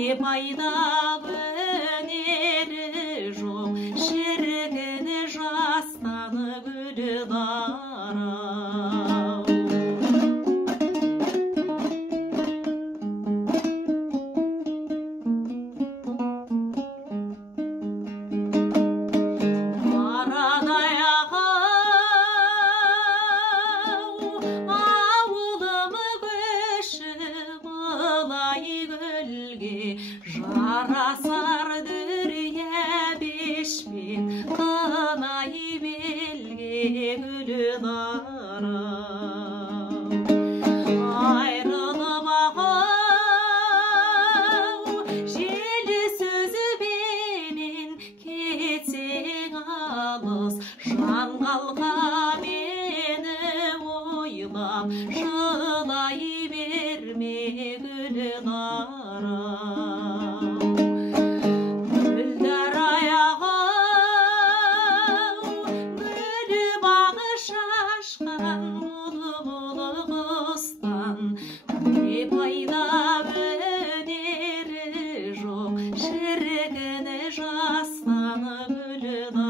не пайда өнері жоқ, шіркіні жастаны гүлі дара. Жарасар дүрия бешпен қынай белге гүлі дара. Айрылып ағау желі сөзіменен кетсең алыс, жан қалқамені ойлап жылай берме гүлі дара. Не пайда өнері жоқ, шіркіні жастаны гүлі дара.